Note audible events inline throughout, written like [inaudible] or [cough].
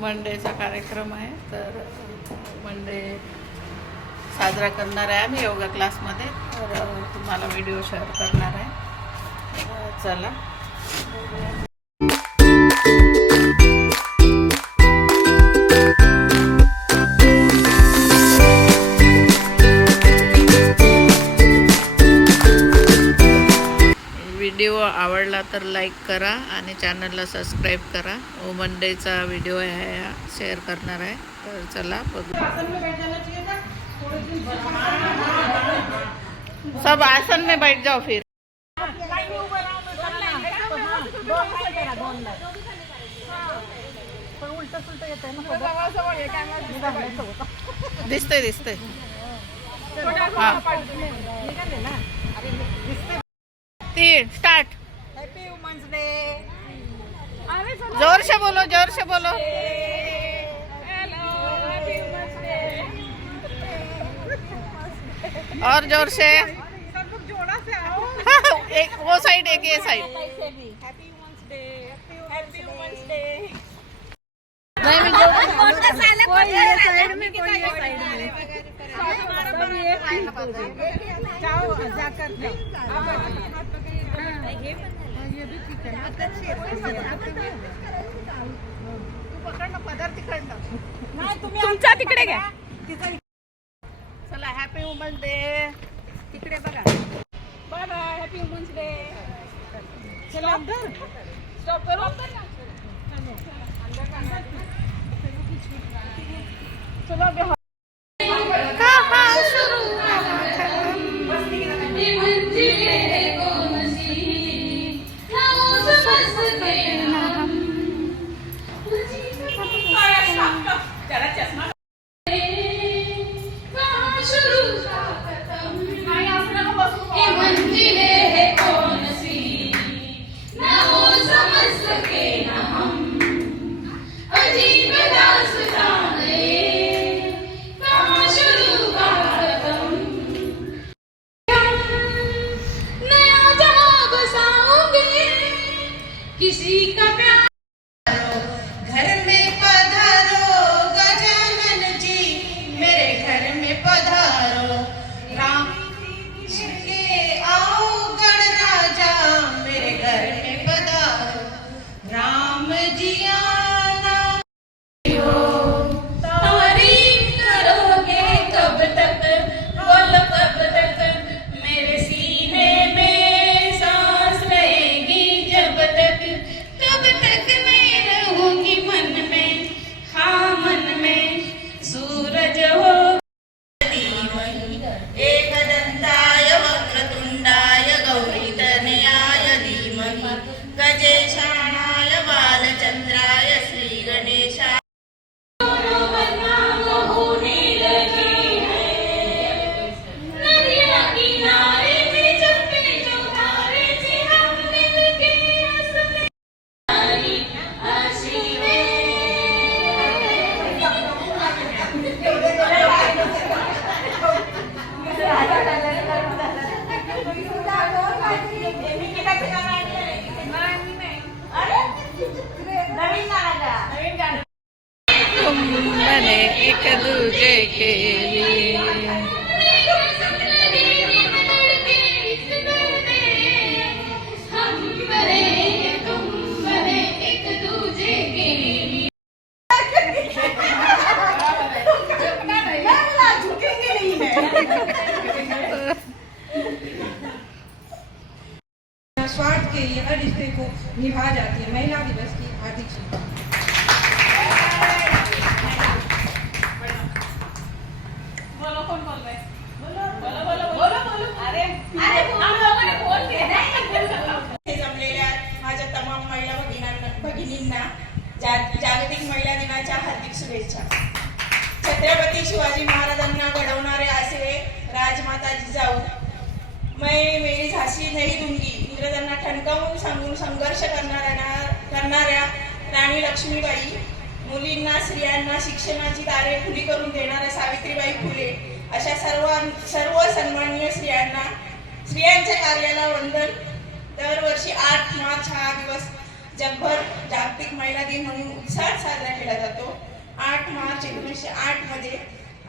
मंडेचा कार्यक्रम आहे. तर मंडे साजरा करणार आहे आम्ही योगा क्लासमध्ये. तर तुम्हाला व्हिडिओ शेअर करणार आहे. चला. आवडला तर लाईक करा आणि चॅनलला सबस्क्राईब करा. वुमन डेचा व्हिडिओ आहे हा शेअर करणार आहे. तर चला बघू. सब आसन में बैठ जाओ फिर. दिसतंय दिसतंय. हा. तीन स्टार्ट ज़ोर से बोलो ज़ोर से बोलो। और ज़ोर से। [laughs] एक वो साइड एक ये साइड हैप्पी ये भी ठीक है तू पकडणं पदार्थ तिकडनं नाही तुम्ही तुमचा तिकडे घ्या। चला हॅपी वुमन्स डे तिकडे बघा. बघा हॅपी वुमन्स डे चला. अंदर स्टॉप करू? अंदर चलो मैंने एक दूजे के लिए स्वार्थ यह रिश्ते को निभा जाती है। महिला दिवस की हार्दिक शुभकामनाएं। ठणकावून सांगून संघर्ष करणाऱ्या करणाऱ्या राणी लक्ष्मीबाई मुलींना स्त्रियांना शिक्षणाची दारे खुली करून देणाऱ्या सावित्रीबाई फुले अशा सर्व सर्व सन्माननीय स्त्रियांना स्त्रियांच्या कार्याला वंदन. दरवर्षी आठ मार्च हा दिवस जगभर जागतिक महिला दिन म्हणून उत्साहात साजरा केला जातो. आठ मार्च एकोणीसशे आठमध्ये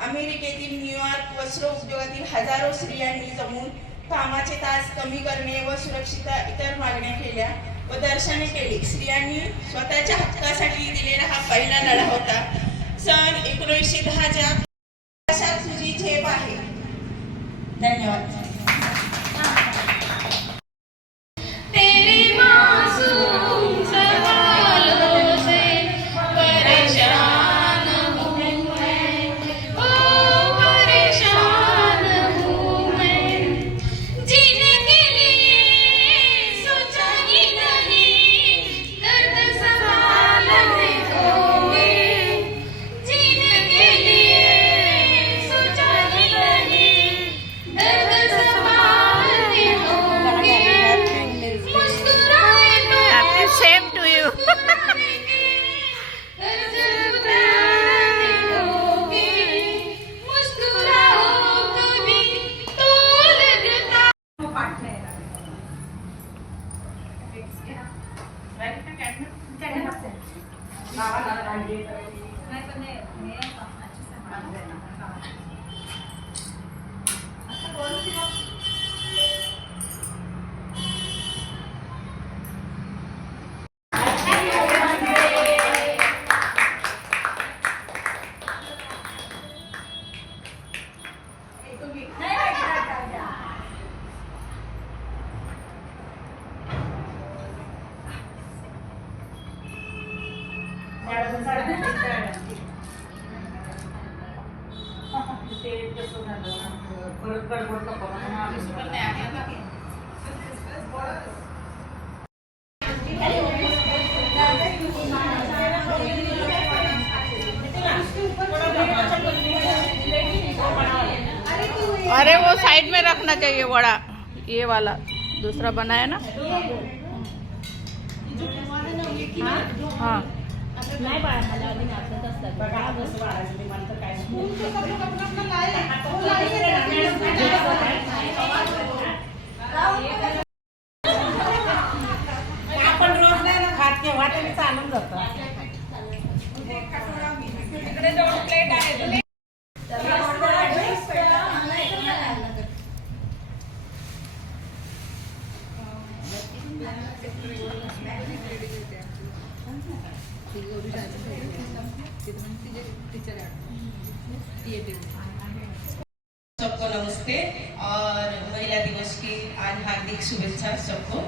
अमेरिकेतील न्यूयॉर्क वस्त्र उद्योगातील हजारो स्त्रियांनी जमून कामाचे तास कमी करणे व सुरक्षित इतर मागण्या केल्या व दर्शने केली. स्त्रियांनी स्वतःच्या हक्कासाठी दिलेला हा पहिला लढा होता. सन एकोणीसशे दहाच्या अशा तुझी झेप आहे. धन्यवाद. अरे वो साइड में रखना चाहिए वड़ा। ये वाला दूसरा बनाया ना? हाँ। आपण हार्दिक शुभेच्छा सबको।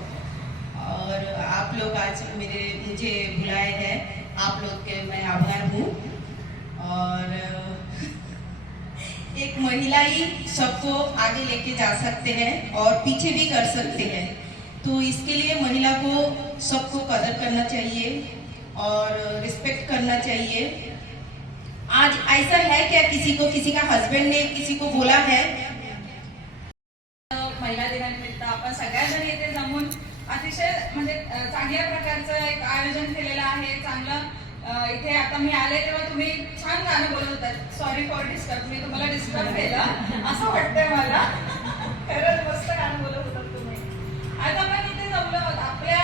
और आप लोग आज मेरे, मुझे बुलाए हैं। आप लोग के मैं आभार हूँ। और, [laughs] एक महिला ही सबको आगे लेके जा सकते हैं और पीछे भी कर सकते हैं। तो इसके लिए महिला को सबको कदर करना चाहिए और रिस्पेक्ट करना चाहिए। आज ऐसा है क्या किसी को, किसी का हस्बैंड ने किसी को बोला है आता मी आले तेव्हा तुम्ही छान गाणं बोलत होतात सॉरी फॉर डिस्टर्ब मी तुम्हाला डिस्टर्ब केलं. असं वाटतंय मला. खरंच मस्त गाणं बोलत होतात तुम्ही. आज आपण इथे जमलो आहोत. आपल्या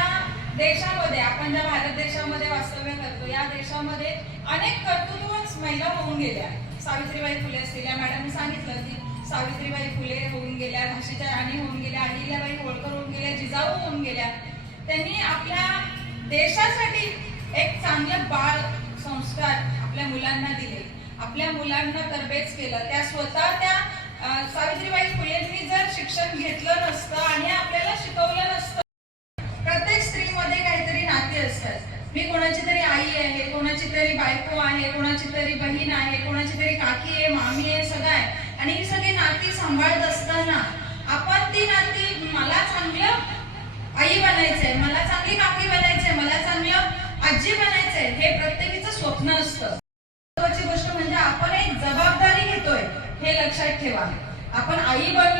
देशामध्ये आपण ज्या भारत देशामध्ये वास्तव्य करतो या देशामध्ये अनेक कर्तृत्वच महिला होऊन गेल्या. सावित्रीबाई फुले असतील. या मॅडमने सांगितलं की सावित्रीबाई फुले होऊन गेल्या झाशीच्या राणी होऊन गेल्या अहिल्याबाई होळकर होऊन गेल्या जिजाऊ होऊन गेल्या. त्यांनी आपल्या देशासाठी एक चांगलं बाळ संस्कार आपल्या मुलांना दिले. आपल्या मुलांना तरबेज केलं. त्या स्वतः त्या सावित्रीबाई फुलेंनी जर शिक्षण घेतलं नसतं आणि आपल्याला शिकवलं नसतं प्रत्येक स्त्रीमध्ये काहीतरी नाते असतात. मी कोणाची तरी आई आहे कोणाची तरी बायको आहे कोणाची तरी बहीण आहे कोणाची तरी काकी आहे मामी आहे सगळं आहे. आणि ही सगळी नाती सांभाळत असताना आपण ती नाती मला चांगलं आई बनायचंय मला चांगली काकी बनायचंय मला चांगलं आजी बनायचंय हे प्रत्येक स्वप्न असतं. महत्वाची गोष्ट म्हणजे आपण एक जबाबदारी घेतोय हे लक्षात ठेवा. आपण आई बनलो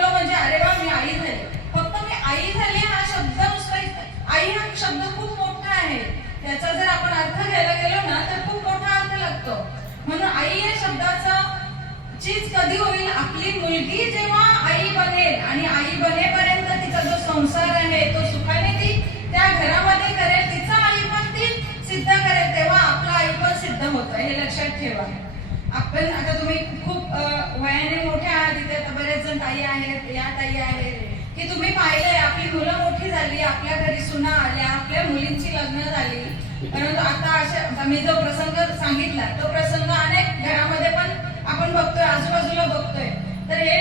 पण आता तुम्ही खूप वयाने मोठ्या आहात इथे आता बरेच जण ताई आहेत या ताई आहेत की तुम्ही पाहिलंय आपली मुलं मोठी झाली आपल्या घरी सुना आल्या आपल्या मुलींची लग्न झाली. परंतु आता अशा मी जो प्रसंग सांगितला तो प्रसंग अनेक घरामध्ये पण आपण बघतोय आजूबाजूला बघतोय. तर हे